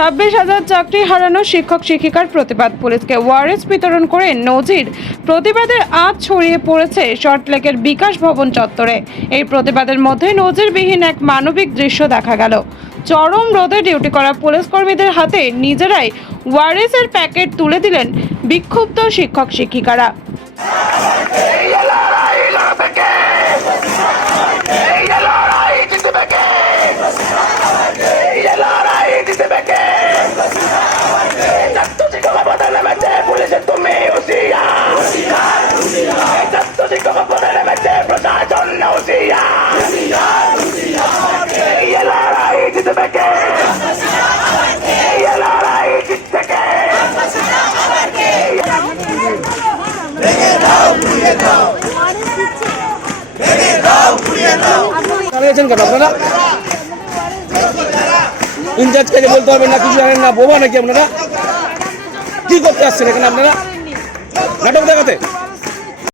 26,000 চাকরি হারানো শিক্ষক শিক্ষিকার প্রতিবাদ। পুলিশকে ওয়ারেস বিতরণ করে নজির। প্রতিবাদের আঁচ ছড়িয়ে পড়েছে সল্টলেকের বিকাশ ভবন চত্বরে। এই প্রতিবাদের মধ্যে নজিরবিহীন এক মানবিক দৃশ্য দেখা গেল। চরম রোদে ডিউটি করা পুলিশ কর্মীদের হাতে নিজেরাই ওয়ারেসের প্যাকেট তুলে দিলেন বিক্ষুব্ধ শিক্ষক শিক্ষিকারা। আপনারা ইনচার্জকে বলতে হবে না, কিছু জানেন না, বোবা নাকি আপনারা? কি করতে আসছেন এখানে আপনারা? নাটক দেখাতে?